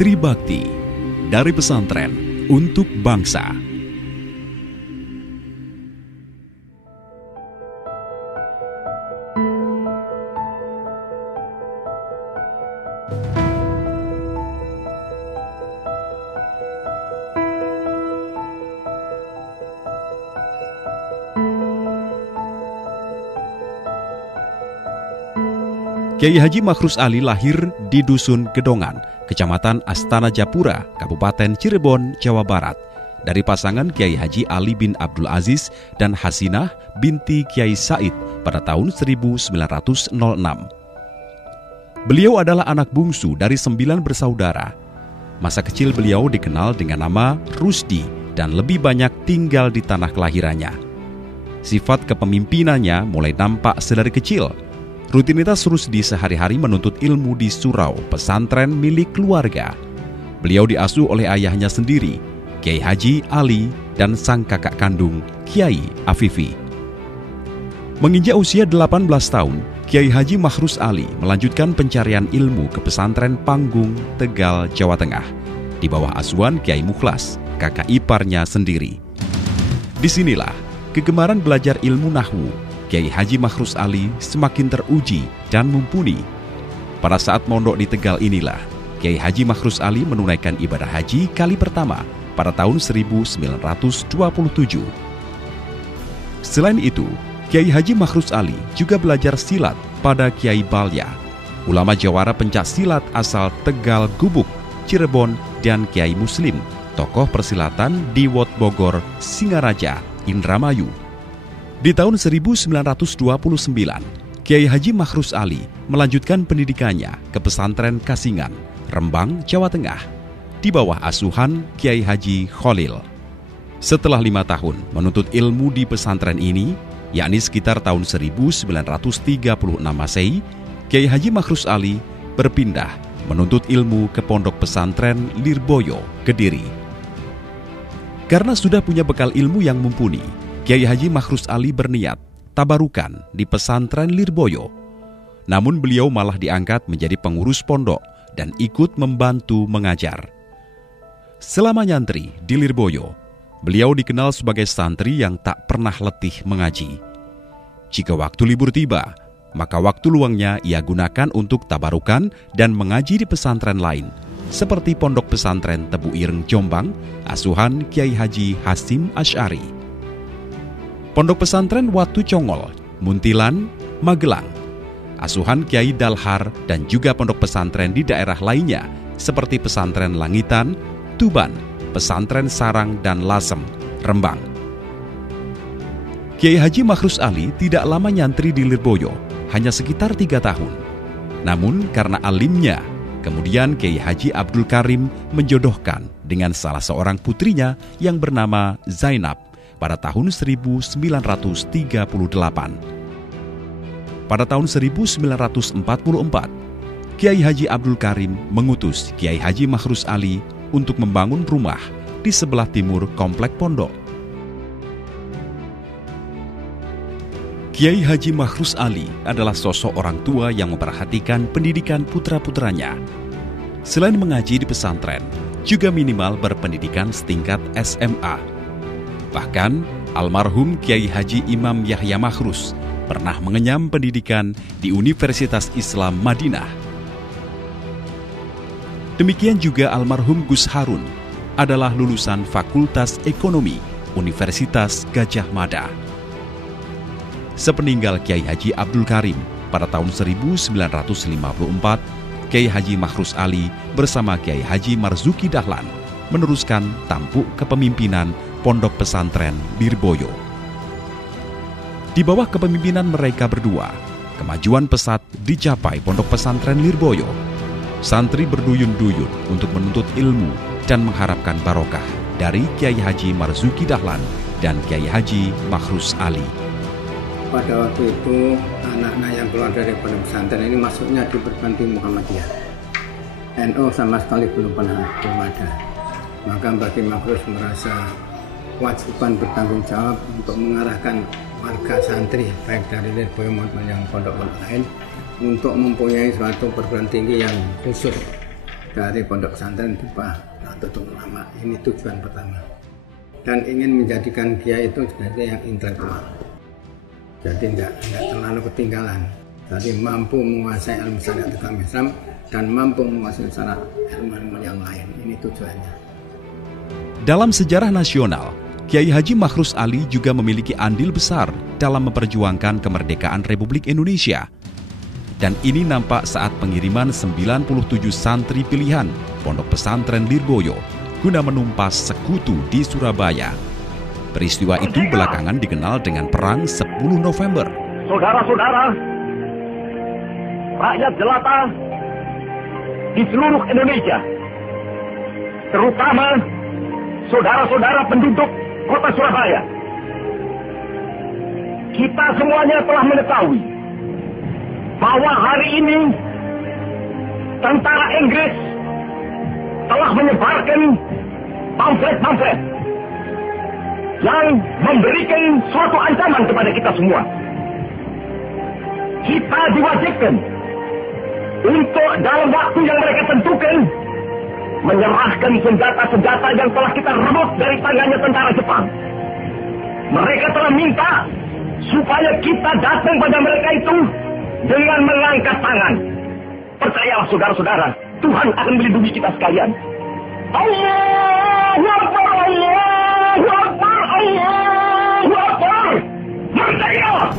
Tribakti dari pesantren untuk bangsa. Kiai Haji Makhrus Ali lahir di Dusun Gedongan, Kecamatan Astana Japura, Kabupaten Cirebon, Jawa Barat, dari pasangan Kiai Haji Ali bin Abdul Aziz dan Hasinah binti Kiai Said pada tahun 1906. Beliau adalah anak bungsu dari 9 bersaudara. Masa kecil beliau dikenal dengan nama Rusdi dan lebih banyak tinggal di tanah kelahirannya. Sifat kepemimpinannya mulai nampak sedari kecil. Rutinitas Rusdi sehari-hari menuntut ilmu di surau pesantren milik keluarga. Beliau diasuh oleh ayahnya sendiri, Kiai Haji Ali, dan sang kakak kandung, Kiai Afifi. Menginjak usia 18 tahun, Kiai Haji Makhrus Ali melanjutkan pencarian ilmu ke pesantren Panggung, Tegal, Jawa Tengah, di bawah asuhan Kiai Mukhlas, kakak iparnya sendiri. Disinilah kegemaran belajar ilmu nahwu Kiai Haji Makhrus Ali semakin teruji dan mumpuni. Pada saat mondok di Tegal inilah, Kiai Haji Makhrus Ali menunaikan ibadah haji kali pertama pada tahun 1927. Selain itu, Kiai Haji Makhrus Ali juga belajar silat pada Kiai Balya, ulama jawara pencak silat asal Tegal Gubuk, Cirebon, dan Kiai Muslim, tokoh persilatan di Wot Bogor, Singaraja, Indramayu. Di tahun 1929, Kiai Haji Makhrus Ali melanjutkan pendidikannya ke pesantren Kasingan, Rembang, Jawa Tengah, di bawah asuhan Kiai Haji Khalil. Setelah 5 tahun menuntut ilmu di pesantren ini, yakni sekitar tahun 1936 Masehi, Kiai Haji Makhrus Ali berpindah menuntut ilmu ke pondok pesantren Lirboyo, Kediri. Karena sudah punya bekal ilmu yang mumpuni, Kiai Haji Makhrus Ali berniat tabarukan di pesantren Lirboyo. Namun beliau malah diangkat menjadi pengurus pondok dan ikut membantu mengajar. Selama nyantri di Lirboyo, beliau dikenal sebagai santri yang tak pernah letih mengaji. Jika waktu libur tiba, maka waktu luangnya ia gunakan untuk tabarukan dan mengaji di pesantren lain, seperti pondok pesantren Tebu Ireng Jombang, asuhan Kiai Haji Hasim Asy'ari. Pondok pesantren Watu Congol, Muntilan, Magelang, asuhan Kiai Dalhar, dan juga pondok pesantren di daerah lainnya seperti pesantren Langitan, Tuban, pesantren Sarang, dan Lasem, Rembang. Kiai Haji Makhrus Ali tidak lama nyantri di Lirboyo, hanya sekitar 3 tahun. Namun karena alimnya, kemudian Kiai Haji Abdul Karim menjodohkan dengan salah seorang putrinya yang bernama Zainab pada tahun 1938. Pada tahun 1944, Kiai Haji Abdul Karim mengutus Kiai Haji Makhrus Ali untuk membangun rumah di sebelah timur komplek pondok. Kiai Haji Makhrus Ali adalah sosok orang tua yang memperhatikan pendidikan putra-putranya. Selain mengaji di pesantren, juga minimal berpendidikan setingkat SMA. Bahkan, almarhum Kiai Haji Imam Yahya Makhrus pernah mengenyam pendidikan di Universitas Islam Madinah. Demikian juga almarhum Gus Harun adalah lulusan Fakultas Ekonomi Universitas Gadjah Mada. Sepeninggal Kiai Haji Abdul Karim pada tahun 1954, Kiai Haji Makhrus Ali bersama Kiai Haji Marzuki Dahlan meneruskan tampuk kepemimpinan Pondok Pesantren Lirboyo. Di bawah kepemimpinan mereka berdua, kemajuan pesat dicapai Pondok Pesantren Lirboyo. Santri berduyun-duyun untuk menuntut ilmu dan mengharapkan barokah dari Kiai Haji Marzuki Dahlan dan Kiai Haji Makhrus Ali. Pada waktu itu, anak-anak yang keluar dari pondok pesantren ini masuknya di perguruan tinggi Muhammadiyah. NU sama sekali belum ada. Maka Mbah Makhrus merasa kewajiban bertanggung jawab untuk mengarahkan warga santri baik dari Lirboyo maupun yang pondok lain untuk mempunyai suatu perguruan tinggi yang khusus dari Pondok Pesantren Bupah Nahdlatul Ulama. Ini tujuan pertama. Dan ingin menjadikan dia itu sebagai yang intelektual. Jadi tidak terlalu ketinggalan. Jadi mampu menguasai ilmu syariat agama Islam dan mampu menguasai ilmu yang lain. Ini tujuannya. Dalam sejarah nasional, Kiai Haji Makhrus Ali juga memiliki andil besar dalam memperjuangkan kemerdekaan Republik Indonesia. Dan ini nampak saat pengiriman 97 santri pilihan Pondok Pesantren Lirboyo guna menumpas sekutu di Surabaya. Peristiwa itu belakangan dikenal dengan Perang 10 November. Saudara-saudara, rakyat jelata di seluruh Indonesia, terutama saudara-saudara penduduk kota Surabaya, kita semuanya telah mengetahui bahwa hari ini tentara Inggris telah menyebarkan pamflet-pamflet yang memberikan suatu ancaman kepada kita semua. Kita diwajibkan untuk dalam waktu yang mereka tentukan menyerahkan senjata-senjata yang telah kita rebut dari tangannya tentara Jepang. Mereka telah minta supaya kita datang pada mereka itu dengan mengangkat tangan. Percayalah saudara-saudara, Tuhan akan melindungi kita sekalian. Allahu Akbar, Allahu Akbar, Allahu Akbar. Merdeka!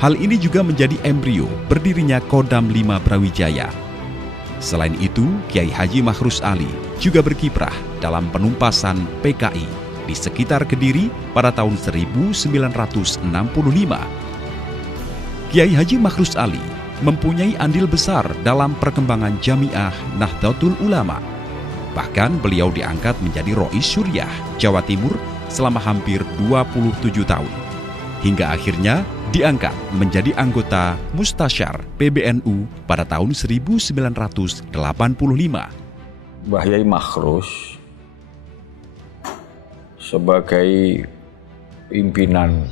Hal ini juga menjadi embrio berdirinya Kodam 5 Brawijaya. Selain itu, Kiai Haji Makhrus Ali juga berkiprah dalam penumpasan PKI di sekitar Kediri pada tahun 1965. Kiai Haji Makhrus Ali mempunyai andil besar dalam perkembangan Jamiah Nahdlatul Ulama. Bahkan beliau diangkat menjadi Rois Syuriah Jawa Timur selama hampir 27 tahun. Hingga akhirnya diangkat menjadi anggota Mustasyar PBNU pada tahun 1985. Mbah Yai Makhrus sebagai pimpinan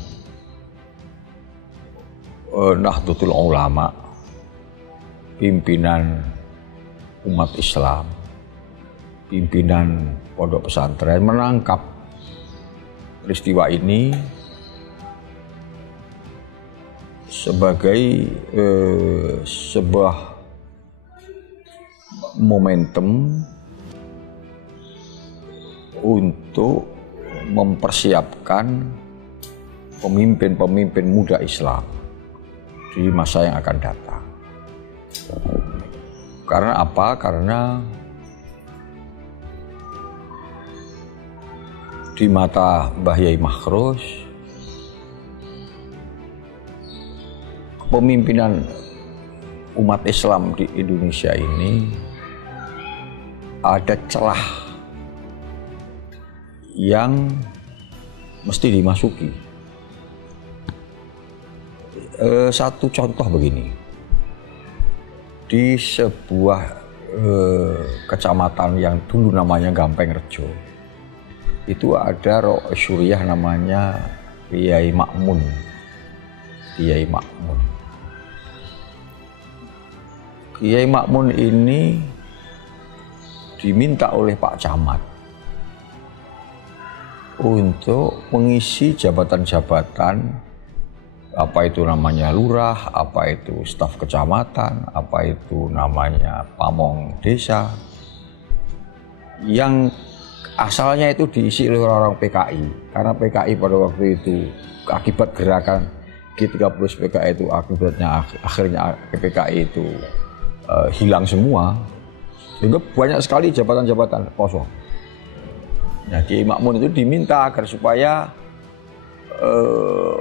Nahdlatul Ulama, pimpinan umat Islam, pimpinan pondok pesantren menangkap peristiwa ini sebagai sebuah momentum untuk mempersiapkan pemimpin-pemimpin muda Islam di masa yang akan datang. Karena apa? Karena di mata Mbah Yai Makhrus, kepemimpinan umat Islam di Indonesia ini ada celah yang mesti dimasuki. Satu contoh begini, di sebuah kecamatan yang dulu namanya Gampeng Rejo, itu ada Rois Syuriah namanya Kiai Makmun. Kiai Makmun. Kiai Makmun ini diminta oleh Pak Camat untuk mengisi jabatan-jabatan, apa itu namanya lurah, apa itu staf kecamatan, apa itu namanya pamong desa, yang asalnya itu diisi oleh orang-orang PKI. Karena PKI pada waktu itu akibat gerakan G30 PKI itu akibatnya akhirnya PKI itu hilang semua, sehingga banyak sekali jabatan-jabatan kosong. Nah, Kiai Makmun itu diminta agar supaya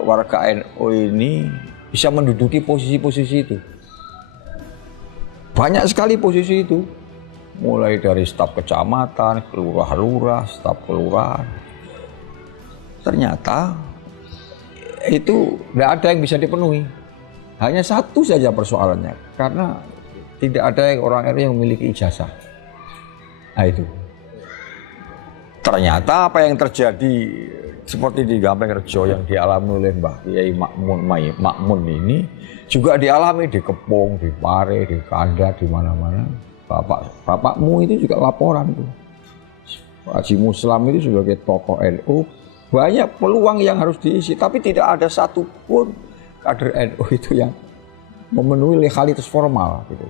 warga NU ini bisa menduduki posisi-posisi itu. Banyak sekali posisi itu, mulai dari staf kecamatan, lurah-lurah, staf kelurahan. Ternyata itu tidak ada yang bisa dipenuhi. Hanya satu saja persoalannya, karena tidak ada orang NU yang memiliki ijazah. Nah itu. Ternyata apa yang terjadi seperti di Gampeng Rejo yang dialami oleh Mbah Kiai Makmun ini juga dialami di Kepung, di Pare, di Kanda, di mana-mana. bapakmu itu juga laporan tuh. Haji Muslam itu sebagai tokoh NU, banyak peluang yang harus diisi, tapi tidak ada satupun kader NU itu yang memenuhi legalitas formal gitu.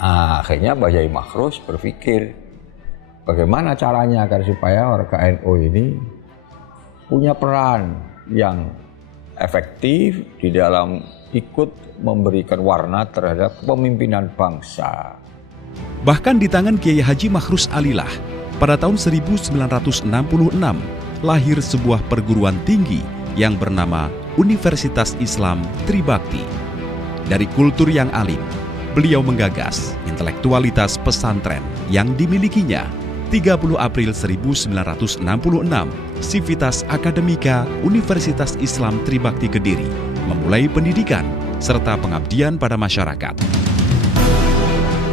Nah, akhirnya Mbah Yai Makhrus berpikir bagaimana caranya agar supaya warga NU ini punya peran yang efektif di dalam ikut memberikan warna terhadap kepemimpinan bangsa. Bahkan di tangan Kiai Haji Makhrus Alilah, pada tahun 1966 lahir sebuah perguruan tinggi yang bernama Universitas Islam Tribakti. Dari kultur yang alim, beliau menggagas intelektualitas pesantren yang dimilikinya. 30 April 1966, Sivitas Akademika Universitas Islam Tribakti Kediri memulai pendidikan serta pengabdian pada masyarakat.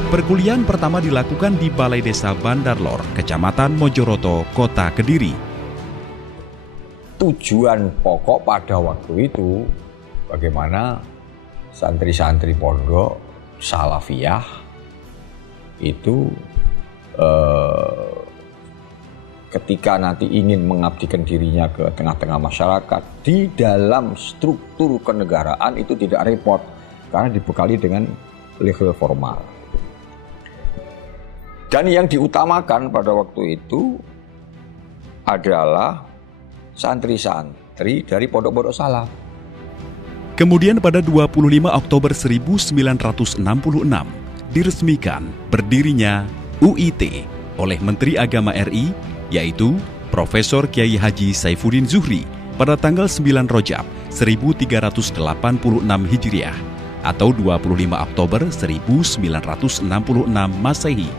Perkuliahan pertama dilakukan di Balai Desa Bandarlor, Kecamatan Mojoroto, Kota Kediri. Tujuan pokok pada waktu itu bagaimana santri-santri pondok salafiyah itu ketika nanti ingin mengabdikan dirinya ke tengah-tengah masyarakat di dalam struktur kenegaraan itu tidak repot karena dibekali dengan legal formal. Dan yang diutamakan pada waktu itu adalah santri-santri dari pondok-pondok salaf. Kemudian pada 25 Oktober 1966 diresmikan berdirinya UIT oleh Menteri Agama RI, yaitu Profesor Kiai Haji Saifuddin Zuhri pada tanggal 9 Rajab 1386 Hijriah atau 25 Oktober 1966 Masehi,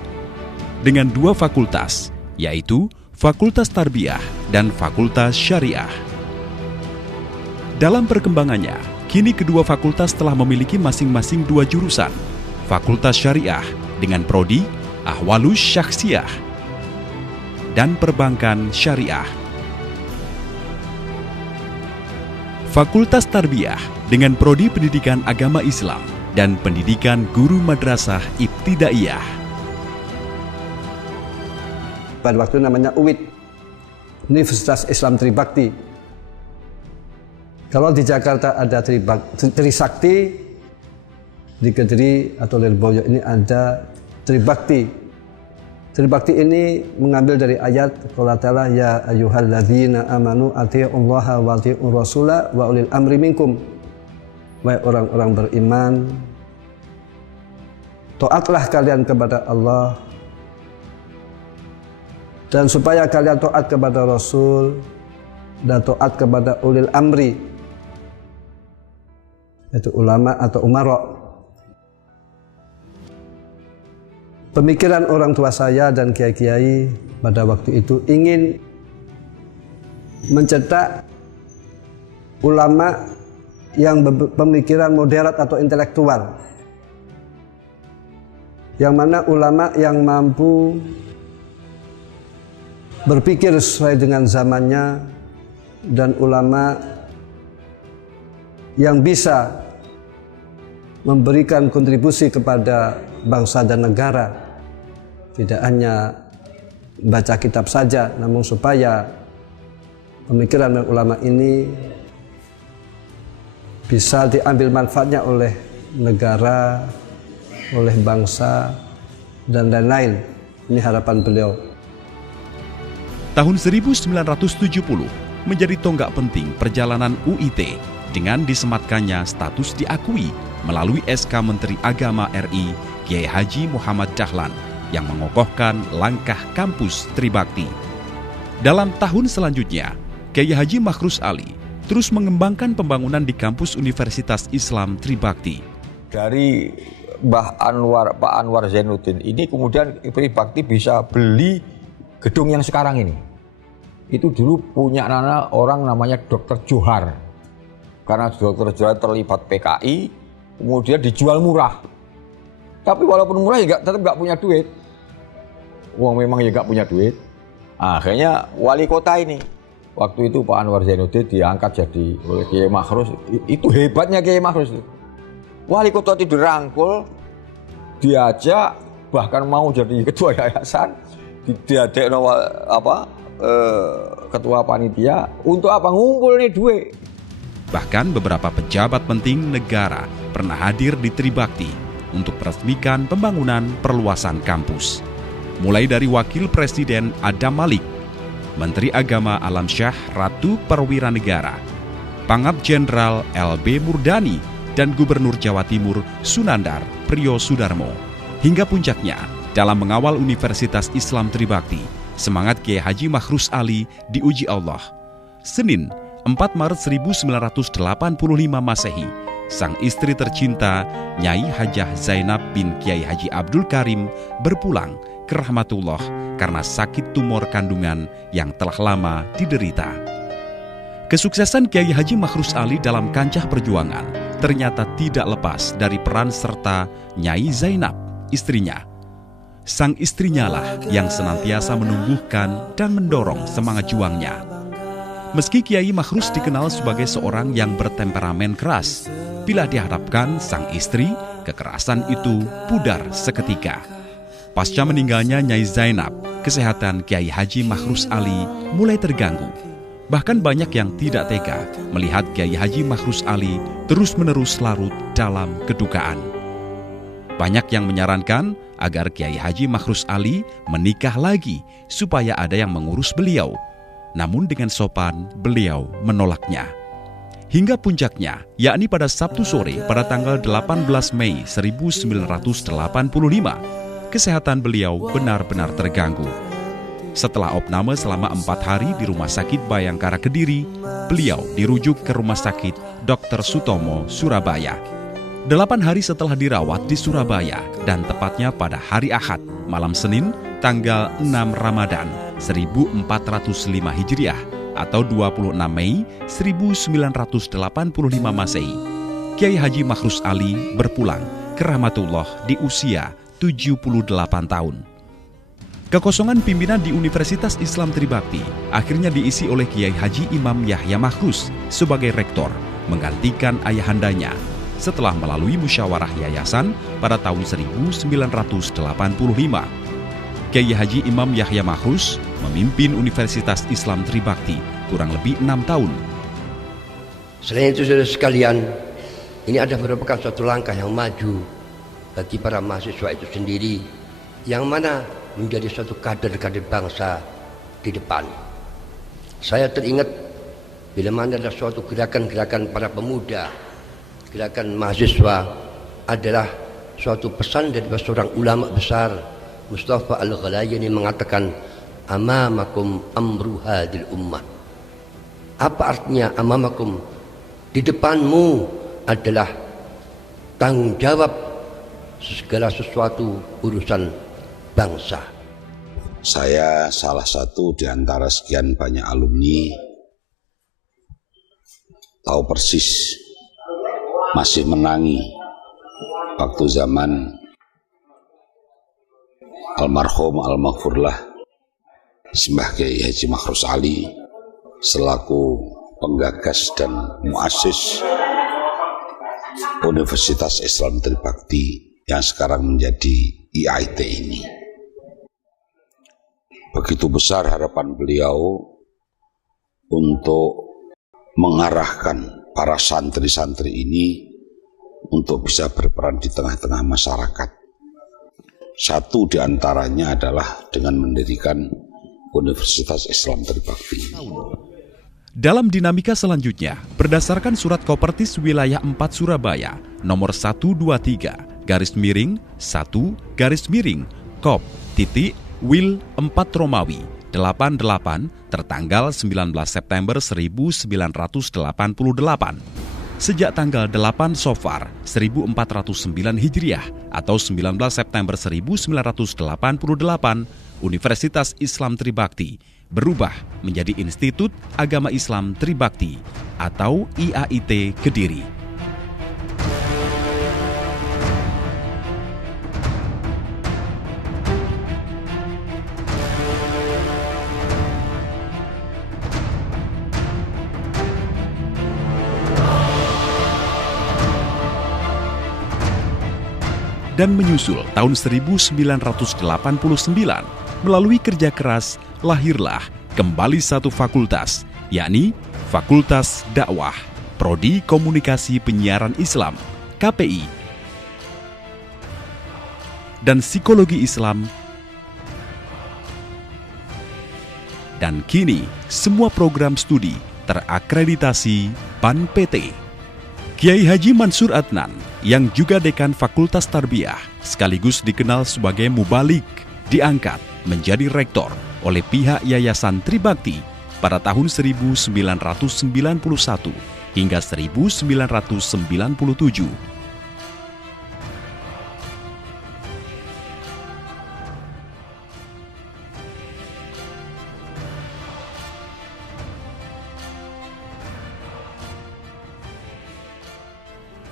dengan 2 fakultas, yaitu Fakultas Tarbiyah dan Fakultas Syariah. Dalam perkembangannya, kini kedua fakultas telah memiliki masing-masing 2 jurusan. Fakultas Syariah dengan prodi Ahwalus Syakhsiyah dan Perbankan Syariah. Fakultas Tarbiyah dengan prodi Pendidikan Agama Islam dan Pendidikan Guru Madrasah Ibtidaiyah. Pada waktu namanya UIT, Universitas Islam Tribakti. Kalau di Jakarta ada Trisakti, di Kediri atau Lirboyo ini ada Tribakti. Tribakti ini mengambil dari ayat Allah Ta'ala, ya ayyuhalladzina amanu atii'ullaha wa atii'ur rasula wa ulil amri minkum. Wahai orang-orang beriman, taatlah kalian kepada Allah, dan supaya kalian taat kepada Rasul dan taat kepada ulil amri, yaitu ulama atau umara. Pemikiran orang tua saya dan kiai-kiai pada waktu itu ingin mencetak ulama yang pemikiran moderat atau intelektual, yang mana ulama yang mampu berpikir sesuai dengan zamannya dan ulama yang bisa memberikan kontribusi kepada bangsa dan negara, tidak hanya baca kitab saja, namun supaya pemikiran ulama ini bisa diambil manfaatnya oleh negara, oleh bangsa, dan lain-lain. Ini harapan beliau. Tahun 1970 menjadi tonggak penting perjalanan UIT dengan disematkannya status diakui melalui SK Menteri Agama RI Kiai Haji Muhammad Dahlan yang mengokohkan langkah kampus Tribakti. Dalam tahun selanjutnya, Kiai Haji Makhrus Ali terus mengembangkan pembangunan di kampus Universitas Islam Tribakti. Dari Pak Anwar Zainuddin ini kemudian Tribakti bisa beli gedung yang sekarang ini. Itu dulu punya orang namanya Dr. Johar. Karena Dr. Johar terlibat PKI, kemudian dijual murah. Tapi walaupun murah ya tetap nggak punya duit. Uang memang ya nggak punya duit. Akhirnya wali kota ini, waktu itu Pak Anwar Zainuddin diangkat jadi oleh Kiai Makhrus. Itu hebatnya Kiai Makhrus. Wali kota itu dirangkul, diajak bahkan mau jadi ketua yayasan, diajak ketua panitia untuk apa, ngumpul nih duit. Bahkan beberapa pejabat penting negara pernah hadir di Tribakti untuk meresmikan pembangunan perluasan kampus. Mulai dari Wakil Presiden Adam Malik, Menteri Agama Alam Syah Ratu Perwira Negara, Pangap Jenderal LB Murdani, dan Gubernur Jawa Timur Sunandar Priyo Sudarmo. Hingga puncaknya, dalam mengawal Universitas Islam Tribakti, semangat Kiai Haji Makhrus Ali diuji Allah. Senin, 4 Maret 1985 Masehi, sang istri tercinta Nyai Hajah Zainab bin Kiai Haji Abdul Karim berpulang ke rahmatullah karena sakit tumor kandungan yang telah lama diderita. Kesuksesan Kiai Haji Makhrus Ali dalam kancah perjuangan ternyata tidak lepas dari peran serta Nyai Zainab, istrinya. Sang istrinya lah yang senantiasa menumbuhkan dan mendorong semangat juangnya. Meski Kiai Makhrus dikenal sebagai seorang yang bertemperamen keras, bila dihadapkan sang istri, kekerasan itu pudar seketika. Pasca meninggalnya Nyai Zainab, kesehatan Kiai Haji Makhrus Ali mulai terganggu. Bahkan banyak yang tidak tega melihat Kiai Haji Makhrus Ali terus-menerus larut dalam kedukaan. Banyak yang menyarankan agar Kiai Haji Makhrus Ali menikah lagi supaya ada yang mengurus beliau. Namun dengan sopan, beliau menolaknya. Hingga puncaknya, yakni pada Sabtu sore pada tanggal 18 Mei 1985, kesehatan beliau benar-benar terganggu. Setelah opname selama 4 hari di Rumah Sakit Bayangkara Kediri, beliau dirujuk ke Rumah Sakit Dr. Sutomo, Surabaya. 8 hari setelah dirawat di Surabaya, dan tepatnya pada hari Ahad, malam Senin, tanggal 6 Ramadan 1405 Hijriah atau 26 Mei 1985 Masehi, Kiai Haji Makhrus Ali berpulang ke rahmatullah di usia 78 tahun. Kekosongan pimpinan di Universitas Islam Tribakti akhirnya diisi oleh Kiai Haji Imam Yahya Makhrus sebagai rektor, menggantikan ayahandanya setelah melalui musyawarah yayasan pada tahun 1985. Kiai Haji Imam Yahya Makhrus memimpin Universitas Islam Tribakti kurang lebih 6 tahun. Selain itu, saudara sekalian, ini ada merupakan suatu langkah yang maju bagi para mahasiswa itu sendiri, yang mana menjadi suatu kader-kader bangsa di depan. Saya teringat bila mana ada suatu gerakan-gerakan para pemuda, gerakan mahasiswa adalah suatu pesan dari seorang ulama besar, Mustafa Al-Ghalayani, mengatakan amamakum amru hadil ummah. Apa artinya amamakum? Di depanmu adalah tanggung jawab segala sesuatu urusan bangsa. Saya salah satu di antara sekian banyak alumni, tahu persis, masih menangi waktu zaman almarhum al-maghfurlah Sembah Kiai Haji Makhrus Ali selaku penggagas dan muassis Universitas Islam Tribakti yang sekarang menjadi IAIT ini. Begitu besar harapan beliau untuk mengarahkan para santri-santri ini untuk bisa berperan di tengah-tengah masyarakat. Satu di antaranya adalah dengan mendirikan Universitas Islam Tribakti. Dalam dinamika selanjutnya, berdasarkan Surat Kopertis Wilayah 4 Surabaya nomor 123 _1 Kop Wil 4 Romawi 88 tertanggal 19 September 1988. Sejak tanggal 8 Sofar 1409 Hijriah atau 19 September 1988, Universitas Islam Tribakti berubah menjadi Institut Agama Islam Tribakti atau IAIT Kediri. dan menyusul tahun 1989, melalui kerja keras lahirlah kembali satu fakultas, yakni Fakultas Dakwah, Prodi Komunikasi Penyiaran Islam, KPI, dan Psikologi Islam. Dan kini semua program studi terakreditasi BAN PT. Kiai Haji Mansur Adnan yang juga dekan Fakultas Tarbiyah sekaligus dikenal sebagai mubalik diangkat menjadi rektor oleh pihak Yayasan Tribakti pada tahun 1991 hingga 1997.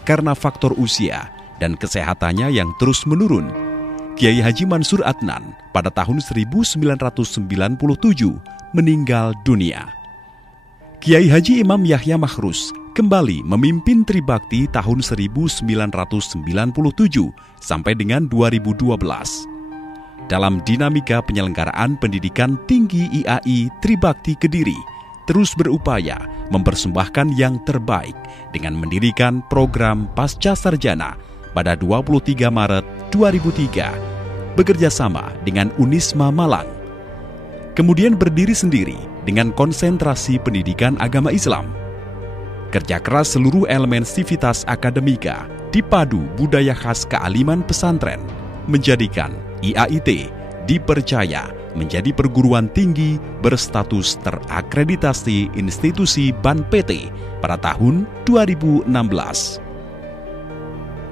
Karena faktor usia dan kesehatannya yang terus menurun, Kiai Haji Mansur Adnan pada tahun 1997 meninggal dunia. Kiai Haji Imam Yahya Makhrus kembali memimpin Tribakti tahun 1997 sampai dengan 2012. Dalam dinamika penyelenggaraan pendidikan tinggi IAI Tribakti Kediri, terus berupaya mempersembahkan yang terbaik dengan mendirikan program Pasca Sarjana pada 23 Maret 2003 bekerja sama dengan Unisma Malang. Kemudian berdiri sendiri dengan konsentrasi pendidikan agama Islam. Kerja keras seluruh elemen sivitas akademika dipadu budaya khas kealiman pesantren menjadikan IAIT dipercaya menjadi perguruan tinggi berstatus terakreditasi institusi BAN PT pada tahun 2016.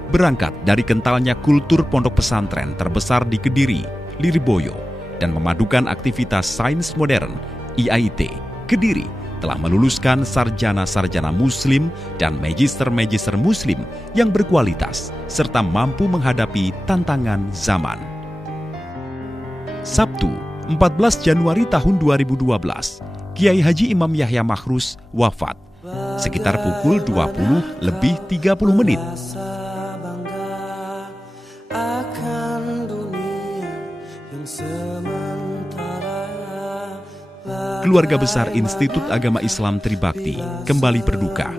Berangkat dari kentalnya kultur pondok pesantren terbesar di Kediri, Lirboyo, dan memadukan aktivitas sains modern, IAIT Kediri telah meluluskan sarjana-sarjana muslim dan magister-magister muslim yang berkualitas serta mampu menghadapi tantangan zaman. Sabtu, 14 Januari tahun 2012, Kiai Haji Imam Yahya Makhrus wafat sekitar pukul 20:30. Keluarga besar Institut Agama Islam Tribakti kembali berduka.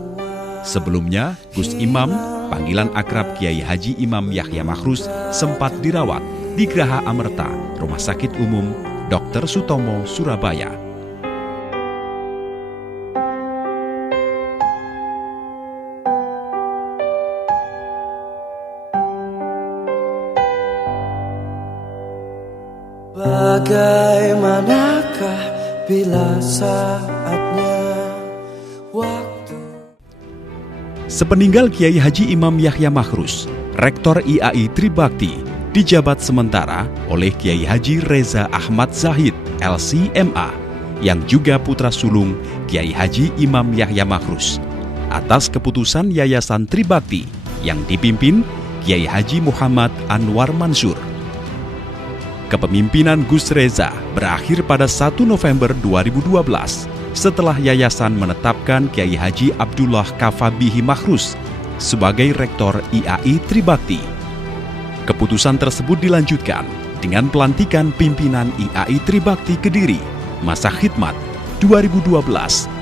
Sebelumnya, Gus Imam, panggilan akrab Kiai Haji Imam Yahya Makhrus, sempat dirawat di Geraha Amerta, Rumah Sakit Umum Dr. Sutomo, Surabaya. Bagaimanakah bila saatnya waktu. Sepeninggal Kiai Haji Imam Yahya Makhrus, Rektor IAI Tribakti dijabat sementara oleh Kiai Haji Reza Ahmad Zahid, LC.MA, yang juga putra sulung Kiai Haji Imam Yahya Makhrus, atas keputusan Yayasan Tribakti yang dipimpin Kiai Haji Muhammad Anwar Mansur. Kepemimpinan Gus Reza berakhir pada 1 November 2012 setelah yayasan menetapkan Kiai Haji Abdullah Kafabihi Makhrus sebagai Rektor IAI Tribakti. Keputusan tersebut dilanjutkan dengan pelantikan pimpinan IAI Tribakti Kediri masa khidmat 2012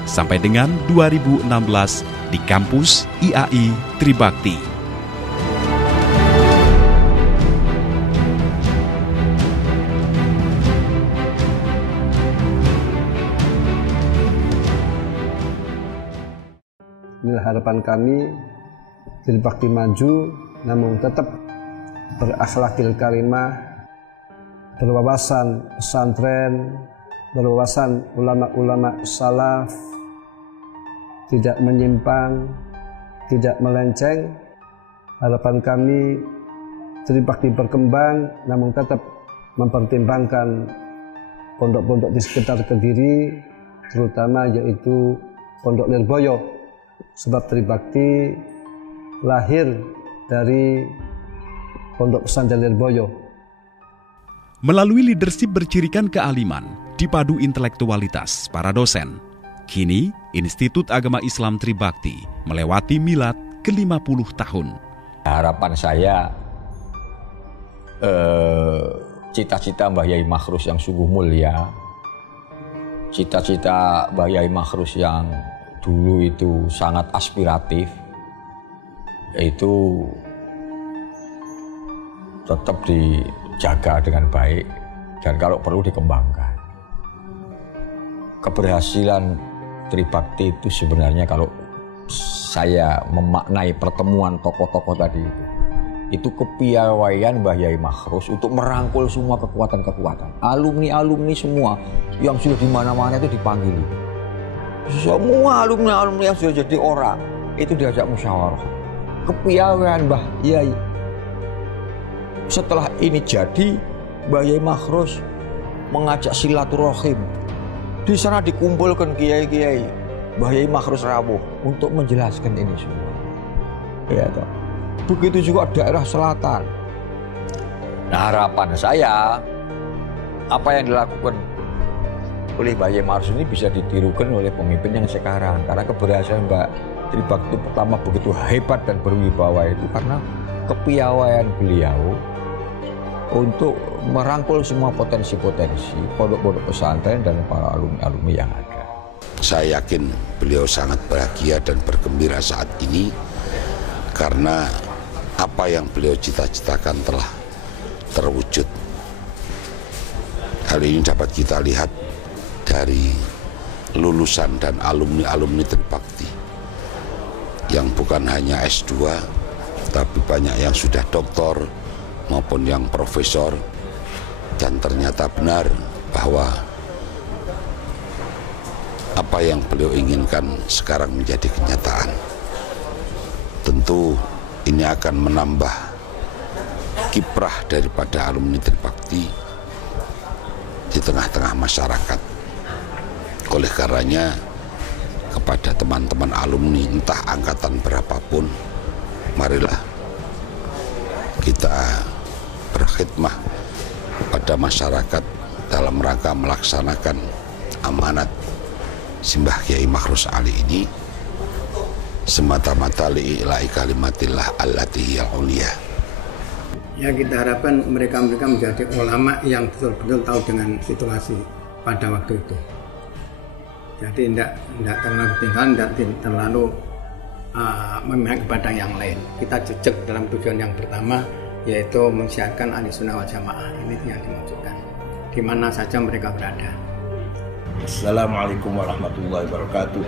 sampai dengan 2016 di kampus IAI Tribakti. Inilah harapan kami, Tribakti maju, namun tetap berakhlakil karimah, berwawasan pesantren, berwawasan ulama-ulama salaf, tidak menyimpang, tidak melenceng. Harapan kami Tribakti berkembang, namun tetap mempertimbangkan pondok-pondok di sekitar Kediri, terutama yaitu Pondok Lirboyo, sebab Tribakti lahir dari Pondok Pesantren Lirboyo. Melalui leadership bercirikan kealiman, dipadu intelektualitas para dosen, kini Institut Agama Islam Tribakti melewati milad ke-50 tahun. Harapan saya cita-cita Mbah Yai Makhrus yang sungguh mulia, cita-cita Mbah Yai Makhrus yang dulu itu sangat aspiratif, itu tetap dijaga dengan baik dan kalau perlu dikembangkan. Keberhasilan Tribakti itu sebenarnya kalau saya memaknai pertemuan tokoh-tokoh tadi itu kepiawaian Mbah Yai Makhrus untuk merangkul semua kekuatan-kekuatan. Alumni-alumni semua yang sudah di mana-mana itu dipanggil. Semua alumni-alumni yang sudah jadi orang itu diajak musyawarah. Kepiawaian Mbah Yai. Setelah ini jadi, Mbah Yai Makhrus mengajak silaturahim. Di sana dikumpulkan kiai-kiai Mbah Yai Makhrus rawuh untuk menjelaskan ini semua. Ya toh. Begitu juga daerah selatan. Nah, harapan saya apa yang dilakukan oleh Mbah Yai Makhrus ini bisa ditirukan oleh pemimpin yang sekarang. Karena keberhasilan Mbak Tribakti pertama begitu hebat dan berwibawa itu karena kepiawaian beliau untuk merangkul semua potensi-potensi pondok-pondok pesantren dan para alumni-alumni yang ada. Saya yakin beliau sangat bahagia dan bergembira saat ini karena apa yang beliau cita-citakan telah terwujud. Hal ini dapat kita lihat dari lulusan dan alumni-alumni Tribakti yang bukan hanya S2 tapi banyak yang sudah doktor maupun yang profesor, dan ternyata benar bahwa apa yang beliau inginkan sekarang menjadi kenyataan. Tentu ini akan menambah kiprah daripada alumni Tribakti di tengah-tengah masyarakat. Oleh karenanya kepada teman-teman alumni entah angkatan berapapun, marilah kita berkhidmah pada masyarakat dalam rangka melaksanakan amanat Mbah Yai Makhrus Ali ini semata-mata li'ila'i kalimatillah allati hiyal ulia. Ya, kita harapkan mereka menjadi ulama yang betul-betul tahu dengan situasi pada waktu itu. Jadi tidak terlalu ketinggalan, tidak terlalu memihak kepada yang lain. Kita jejak dalam tujuan yang pertama, yaitu mensiarkan Ahlussunnah wal Jamaah. Ini yang dimaksudkan di mana saja mereka berada. Assalamualaikum warahmatullahi wabarakatuh.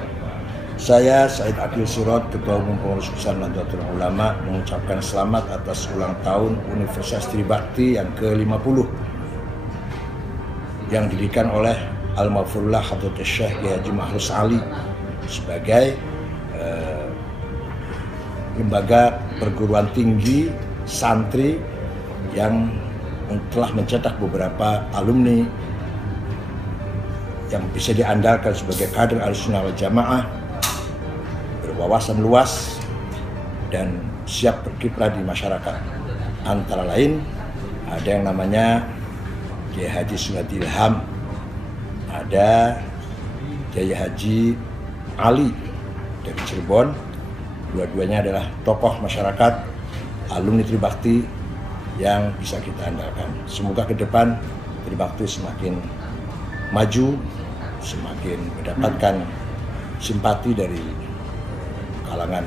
Saya Said Akil Sirot, Ketua Umum Pengurus Besar Nahdlatul Ulama, mengucapkan selamat atas ulang tahun Universitas Tribakti yang ke-50 yang didirikan oleh Al-Maghfurullah Hadratus Syekh Kiai Haji Makhrus Ali sebagai lembaga perguruan tinggi santri yang telah mencetak beberapa alumni yang bisa diandalkan sebagai kader Ahlussunnah wal Jamaah, berwawasan luas dan siap berkiprah di masyarakat. Antara lain ada yang namanya Kiai Haji Sugati Ilham, ada Kiai Haji Ali dari Cirebon. Dua-duanya adalah tokoh masyarakat alumni Tribakti yang bisa kita andalkan. Semoga ke depan Tribakti semakin maju, semakin mendapatkan simpati dari kalangan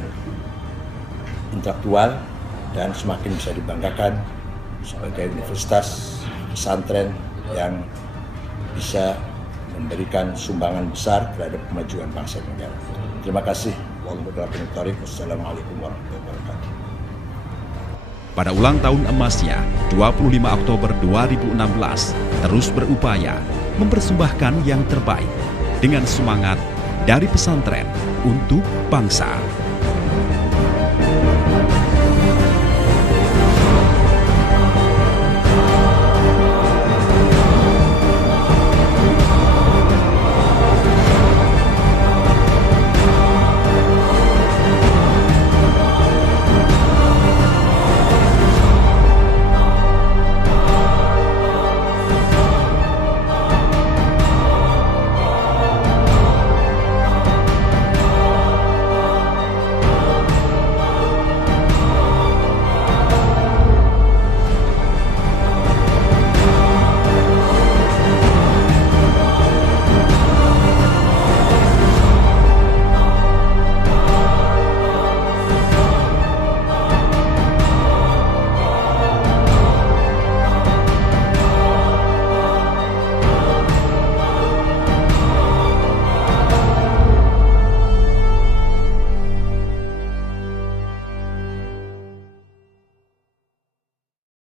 intelektual dan semakin bisa dibanggakan sebagai universitas pesantren yang bisa memberikan sumbangan besar terhadap kemajuan bangsa dan negara. Terima kasih. Wassalamualaikum warahmatullahi wabarakatuh. Pada ulang tahun emasnya, 25 Oktober 2016, terus berupaya mempersembahkan yang terbaik dengan semangat dari pesantren untuk bangsa.